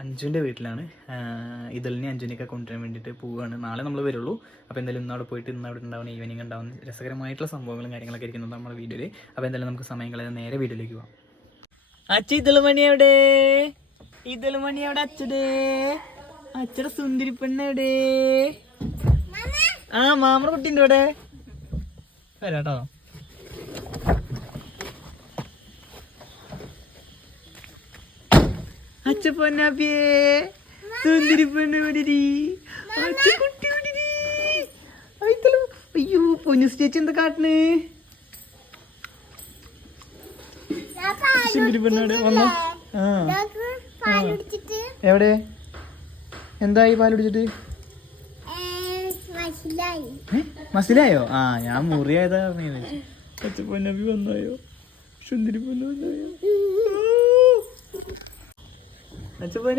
അഞ്ജുവിൻ്റെ വീട്ടിലാണ്. ഇതിലിനെ അഞ്ജുവിനെയൊക്കെ കൊണ്ടുവരാൻ വേണ്ടിയിട്ട് പോവുകയാണ്. നാളെ നമ്മൾ വരുള്ളൂ. അപ്പോൾ എന്തായാലും ഇന്ന് അവിടെ പോയിട്ട് ഇന്ന് അവിടെ ഉണ്ടാവുന്ന ഈവനിങ് ഉണ്ടാവുന്ന രസകരമായിട്ടുള്ള സംഭവങ്ങളും കാര്യങ്ങളൊക്കെ ഇരിക്കുന്നത് നമ്മുടെ വീഡിയോയിൽ. അപ്പോൾ എന്തായാലും നമുക്ക് സമയം കളയാതെ നേരെ വീഡിയോയിലേക്ക് പോകാം. അച്ഛ ഇതളുമണി എവിടെ? ഇതളുമണി എവിടെ അച്ഛടെ? അച്ഛടെ സുന്ദരി പെണ്ണ് എവിടെ? ആ മാമയുടെ കുട്ടീൻ്റെ ഇവിടെ വരാട്ടോ. അച്ഛ പൊന്നാപ്പിയേ സുന്ദരി പെണ്ണ് വിടരി. അച്ഛ കുട്ടി വിടരി. അയ്യോ പൊന്നു ചേച്ചി എന്താ കാട്ടണ്? സുന്ദരി പെണ്ണോടെ വന്നോ? എവിടെ എന്തായി പാൽ കുടിച്ചിട്ട്? മസിലായോ? ആ ഞാൻ മുറിയായതാ. അച്ഛ പൊന്നാപ്പി വന്നായോ? സുന്ദരി പെണ്ണ് വന്നായോ? അച്ഛ